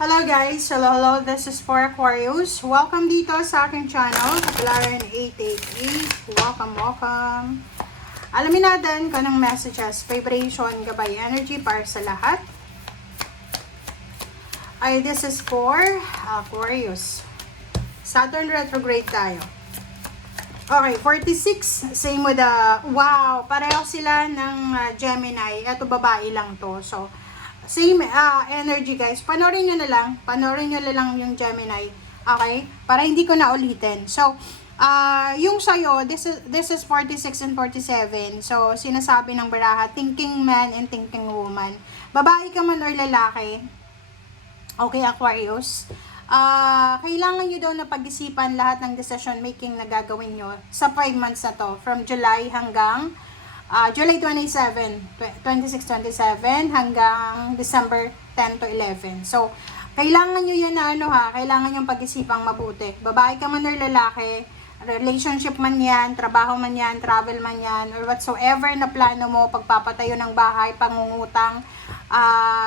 Hello guys! Hello! This is for Aquarius. Welcome dito sa aking channel, Kapalaran 888. Welcome! Alamin natin kung anong messages, vibration, gabay, energy para sa lahat. This is for Aquarius. Saturn retrograde tayo. Okay, 46. Same with wow, pareho sila ng Gemini. Ito babae lang to. So, same energy guys. Panoorin nyo na lang yung Gemini. Okay? Para hindi ko na ulitin. So, yung sa'yo, this is 46 and 47. So, sinasabi ng baraha, thinking man and thinking woman. Babae ka man or lalaki. Okay, Aquarius. Kailangan nyo daw na pag-isipan lahat ng decision making na gagawin nyo sa 5 months na to. From July hanggang July 27, 26-27 hanggang December 10 to 11. So, kailangan nyo yun na kailangan nyo pag-isipang mabuti. Babae ka man or lalaki, relationship man yan, trabaho man yan, travel man yan, or whatsoever na plano mo, pagpapatayo ng bahay, pangungutang,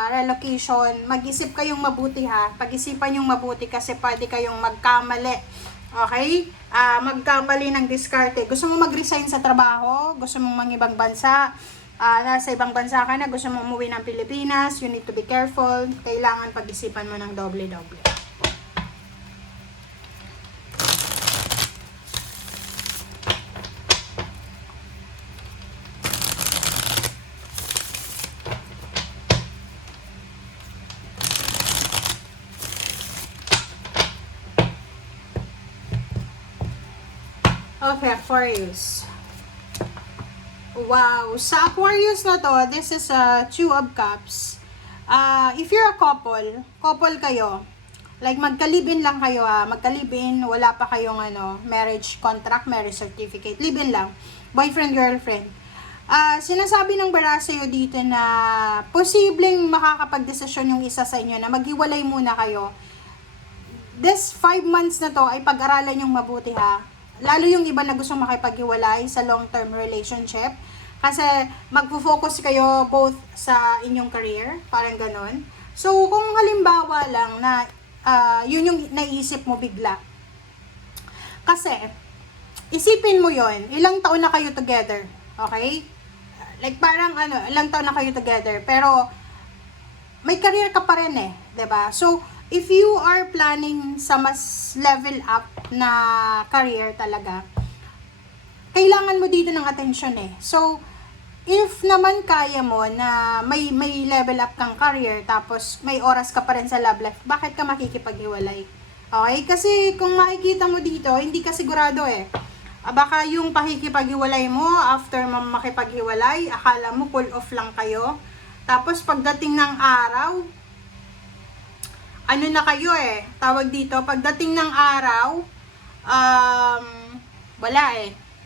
relocation, mag-isip kayong mabuti pag-isipan yung mabuti kasi pwede kayong magkamali. Okay? Magkamali ng diskarte. Gusto mo mag-resign sa trabaho, gusto mong ibang bansa, nasa ibang bansa ka na, gusto mo umuwi ng Pilipinas, you need to be careful. Kailangan pag-isipan mo ng doble-doble. Okay, Aquarius. Wow, sa Aquarius na to, this is a Two of Cups. If you're a couple kayo, like magka-live-in lang kayo magka-live-in, wala pa kayong marriage contract, marriage certificate, live-in lang, boyfriend, girlfriend. Sinasabi ng bara sa'yo dito na posibleng makakapag-desisyon yung isa sa inyo na maghiwalay muna kayo. This 5 months na to ay pag-aralan yung mabuti Lalo yung iba na gusto makipaghiwalay sa long-term relationship. Kasi magfo-focus kayo both sa inyong career, parang ganon. So, kung halimbawa lang na yun yung naisip mo bigla. Kasi, isipin mo yon, ilang taon na kayo together, okay? Like parang ilang taon na kayo together, pero may career ka pa rin 'di ba? So, if you are planning sa mas level up na career talaga, kailangan mo dito ng attention So, if naman kaya mo na may level up kang career, tapos may oras ka pa rin sa love life, bakit ka makikipaghiwalay? Okay? Kasi kung makikita mo dito, hindi ka sigurado Baka yung pakikipaghiwalay mo, after makipaghiwalay, akala mo pull off lang kayo. Tapos pagdating ng araw, na kayo tawag dito, pagdating ng araw, wala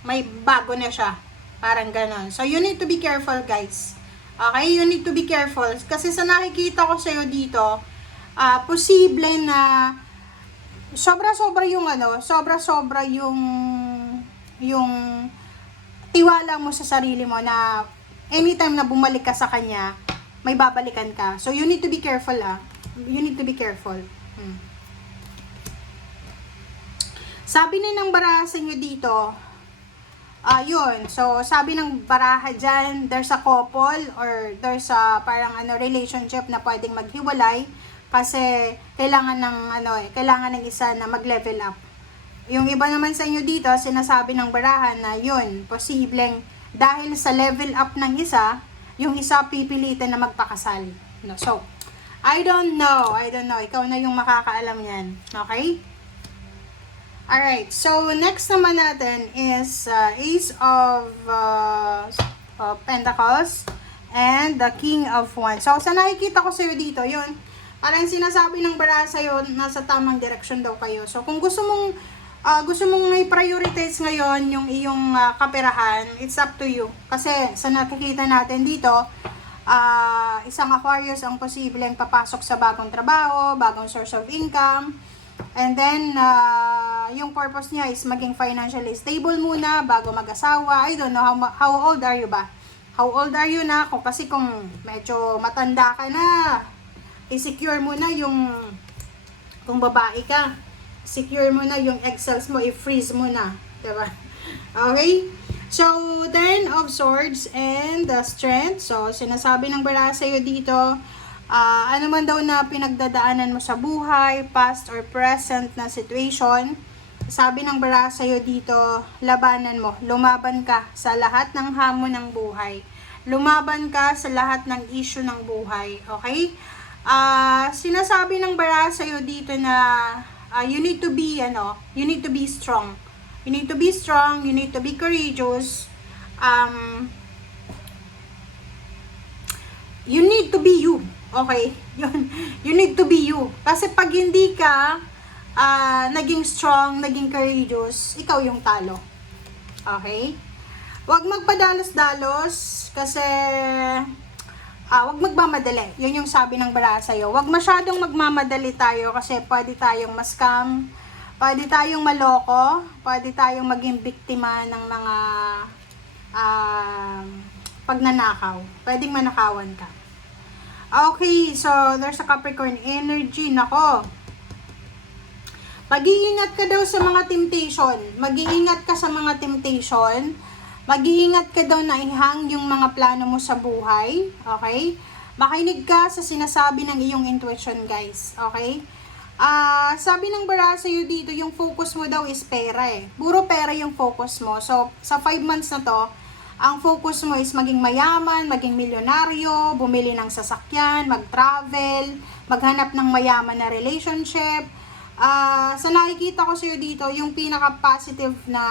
may bago na siya, parang ganon. So you need to be careful guys, okay, you need to be careful, kasi sa nakikita ko sa'yo dito, posible na sobra-sobra yung tiwala mo sa sarili mo na anytime na bumalik ka sa kanya, may babalikan ka. So you need to be careful You need to be careful. Sabi na ng baraha sa inyo dito, yun. So, sabi ng baraha dyan, there's a couple or there's a parang relationship na pwedeng maghiwalay kasi kailangan ng isa na mag-level up. Yung iba naman sa inyo dito, sinasabi ng baraha na yun, posibleng dahil sa level up ng isa, yung isa pipilitin na magpakasal. So, I don't know. Ikaw na yung makakaalam yan. Okay? Alright. So, next naman natin is Ace of Pentacles and the King of Wands. So, sa nakikita ko sa'yo dito, yun, parang sinasabi ng baraha sa'yo, nasa tamang direction daw kayo. So, kung gusto mong i-prioritize ngayon yung iyong kaperahan, it's up to you. Kasi, sa nakikita natin dito, isang Aquarius ang posibleng papasok sa bagong trabaho, bagong source of income, and then yung purpose niya is maging financially stable muna bago mag-asawa. I don't know, how old are you ba? How old are you na? Kasi kung medyo matanda ka na, i-secure mo na yung, kung babae ka, secure mo na yung egg cells mo, i-freeze mo na. Diba? Okay? So, 10 of Swords and the Strength. So, sinasabi ng baraha sa'yo dito, ano man daw na pinagdadaanan mo sa buhay, past or present na situation, sabi ng baraha sa'yo dito, labanan mo. Lumaban ka sa lahat ng hamon ng buhay. Lumaban ka sa lahat ng issue ng buhay. Okay? Sinasabi ng baraha sa'yo dito na you need to be, you need to be strong. You need to be strong, you need to be courageous. You need to be you. Okay? Yun. You need to be you. Kasi pag hindi ka naging strong, naging courageous, ikaw yung talo. Okay? Huwag magpadalos-dalos kasi huwag magmamadali. Yun yung sabi ng baraha sa'yo. Huwag masyadong magmamadali tayo kasi pwede tayong ma-scam, pwede tayong maloko, pwede tayong maging biktima ng mga pagnanakaw. Pwedeng manakawan ka. Okay, so there's a Capricorn energy. Nako. Mag-iingat ka daw sa mga temptation. Mag-iingat ka sa mga temptation. Mag-iingat ka daw na ihang yung mga plano mo sa buhay. Okay? Makinig ka sa sinasabi ng iyong intuition, guys. Okay? Sabi ng baraha sa'yo dito, yung focus mo daw is pera eh. Puro pera yung focus mo. So, sa 5 months na to, ang focus mo is maging mayaman, maging milyonaryo, bumili ng sasakyan, mag-travel, maghanap ng mayaman na relationship. Sa nakikita ko sa'yo dito, yung pinaka-positive na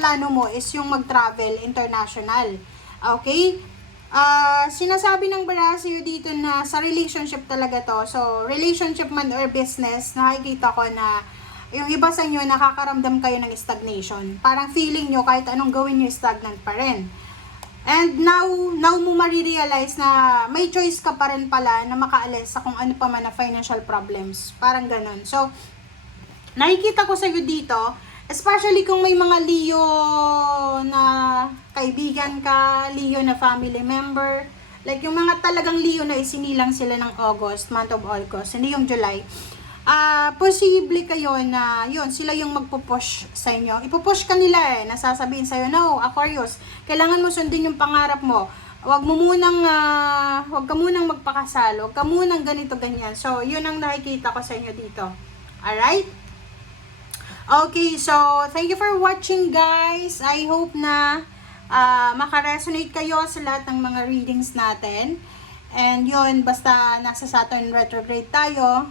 plano mo is yung mag-travel international. Okay? Sinasabi ng baraha sa'yo dito na sa relationship talaga to. So, relationship man or business, nakikita ko na yung iba sa inyo nakakaramdam kayo ng stagnation. Parang feeling nyo kahit anong gawin nyo stagnant pa rin. And now mo marirealize na may choice ka pa rin pala na makaalis sa kung ano pa man na financial problems. Parang ganun. So, nakikita ko sa'yo dito, especially kung may mga Leo na kaibigan ka, Leo na family member, like yung mga talagang Leo na isinilang sila ng August, month of August, hindi yung July, posible kayo na yun, sila yung magpupush sa inyo. Ipupush ka nila eh, nasasabihin sa'yo, no, Aquarius, kailangan mo sundin yung pangarap mo. Huwag ka munang magpakasal, huwag ka munang ganito, ganyan. So, yun ang nakikita ko sa inyo dito. Alright? Okay, so, thank you for watching, guys. I hope na makaresonate kayo sa lahat ng mga readings natin. And yun, basta nasa Saturn retrograde tayo,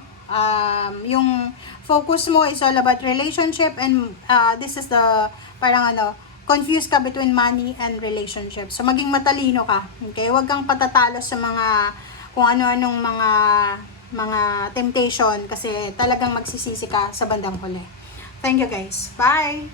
yung focus mo is all about relationship and this is the, parang confused ka between money and relationship. So, maging matalino ka. Okay? Huwag kang patatalo sa mga, kung ano-anong mga temptation kasi talagang magsisisi ka sa bandang huli. Thank you guys. Bye!